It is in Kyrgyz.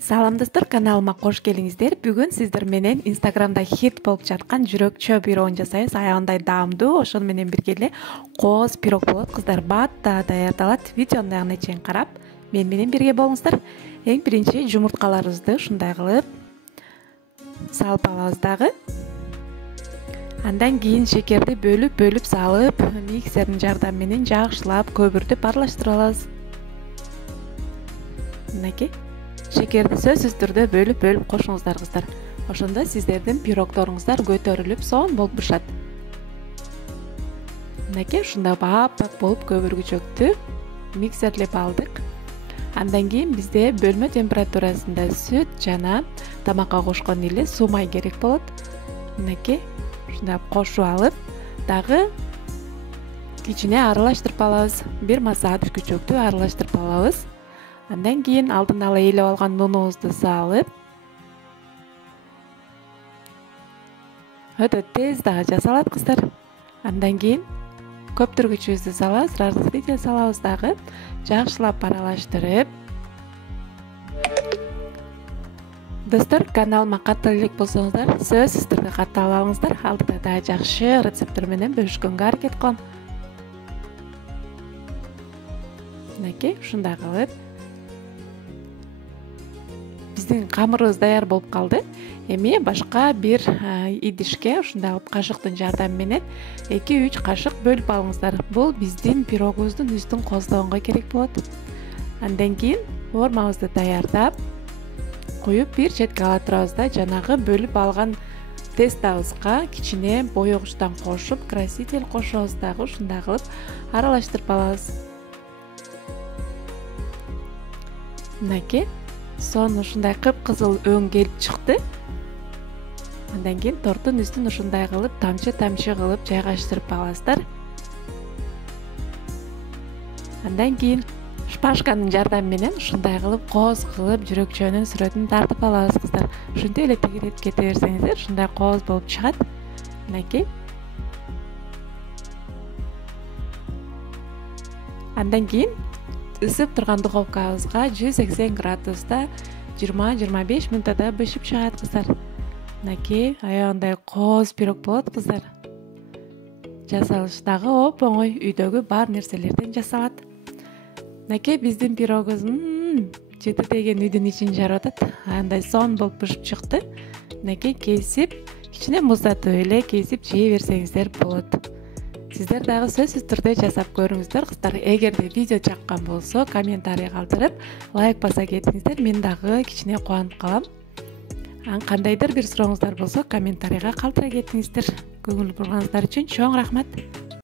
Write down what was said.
Салам достор, каналыма кош келиңиздер. Бүгүн сиздер менен Инстаграмда хит болуп жаткан жүрөкчө пирогун жасайбыз. Аягындай даамдуу, ошону менен бирге эле кооз пирог болот. Кыздар баатта даярдалат. Видеонун аягына чейин карап, менен бирге болуңуздар. Эң биринчи жумурткаларыбызды ушундай кылып салып алабыз дагы. Андан кийин шекерди бөлүп салып, миксердин жардамы менен жакшылап көбүртүп аралаштырып алабыз. Мынакей. Шекерди сөзсүз түрдө бөлүп кошуңуздар кыздар. Ошондо сиздердин пирогторуңуздар көтөрүлүп сонун болуп турушат. Мынакей ушундай бап-бак болуп көбүргүчөктү миксерлеп алдык. Андан кийин бизде бөлмө температурасында сүт жана тамакка кошкон эле суу май керек болот. Мынакей ушундай кошуп алып, дагы кичине аралаштырып алабыз. Бир маса түшкүчөктү аралаштырып алабыз. Андан кийин алдын ала ээлеп алган унубузду салып, өтө тез дагы жасалат кыздар. Андан кийин көптүргүчүбүздү салабыз, разрыхлитель салабыз дагы, жакшылап аралаштырып. Достор, каналыма каттал элек болсоңуздар, сөзсүз түрдө катталып алыңыздар. Алдыда дагы жакшы рецепттер менен бөлүшкөнгө аракет кылам. Мынакей ушундай кылып биздин камырыбыз даяр болуп калды. Эми башка бир идишке ушундай кылып кашыктын жардамы менен 2-3 кашык бөлүп алыңыздар. Бул биздин пирогубуздун үстүн кооздогонго керек болот. Андан кийин формабызды даярдап, куюп бир четке ала турабыз да, жанагы бөлүп алган тестабызга кичине боёгучтан кошуп, краситель кошобуз дагы ушундай кылып аралаштырып алабыз. Мынакей сонун ушундай кыпкызыл өң келип чыкты. Андан кийин тортун үстүн ушундай кылып тамчы кылып жайгаштырып аласыздар. Андан кийин шпажканын жардамы менен ушундай кылып кооз кылып жүрөкчөнүн сүрөтүн тартып алабыз кыздар. Ушинтип эле тегереп кете берсеңиздер, ушундай кооз болуп чыгат. Мынакей. Андан кийин ысып турган духовкабызга 180 градуста 20-25 мүнөттө бышып чыгат кыздар. Мынакей аягындай кооз пирог болот кыздар. Жасалышы дагы оп-оңой, үйдөгү бар нерселерден жасалат. Мынакей биздин пирогубуз жыты деген үйдүн ичин жарып атат. Андай сонун болуп бышып чыкты. Мынакей кесип, кичине муздатып эле кесип жей берсеңиздер болот. Сиздер дагы сөзсүз түрдө жасап көрүңүздөр кыздар. Эгерде видео жаккан болсо, комментарий калтырып, лайк баса кетиңиздер. Мен дагы кичине кубанып калам. Кандайдыр бир сурооңуздар болсо, комментарийга калтыра кетиңиздер. Көңүл бурганыңыздар үчүн чоң рахмат.